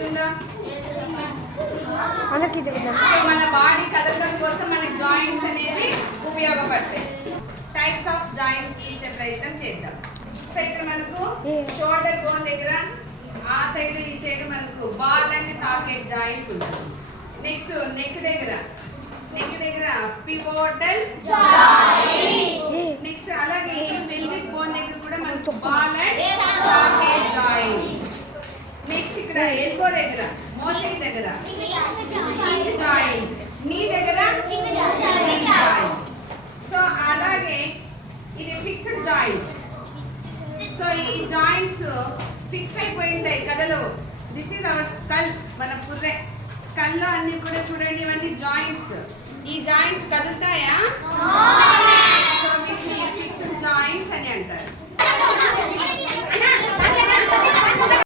అర్థమవుతుందా? మన బాడీ కదలడం కోసం మనకి జాయింట్స్ అనేవి ఉపయోగపడతాయి. టైప్స్ ఆఫ్ జాయింట్స్ చూసే ప్రయత్నం చేద్దాం. సో ఇక్కడ మనకు షోల్డర్ బోన్ దగ్గర ఆ సైడ్ ఈ సైడ్ మనకు బాల్ అండ్ సాకెట్ జాయింట్ ఉంటుంది. నెక్స్ట్ నెక్ దగ్గర పివోటల్ జాయింట్. నెక్స్ట్ అలాగే పెల్విక్ బోన్ దగ్గర కూడా మనకు ball and socket joint. Next ఇక్కడ ఎల్బో దగ్గర మోచేయి దగ్గర హింజ్ జాయింట్, నీ దగ్గర హింజ్ జాయింట్. సో అలాగే ఇది ఫిక్స్డ్ జాయింట్. సో ఈ జాయింట్స్ ఫిక్స్ అయిపోయి ఉంటాయి కథలో. దిస్ ఈజ్ అవర్ స్కల్, మన పుర్రె. స్కల్ లో అన్ని కూడా చూడండి ఇవన్నీ జాయింట్స్. ఈ జాయింట్స్ కదులుతాయా? సో వీటిని ఫిక్స్డ్ జాయింట్స్ అని అంటారు.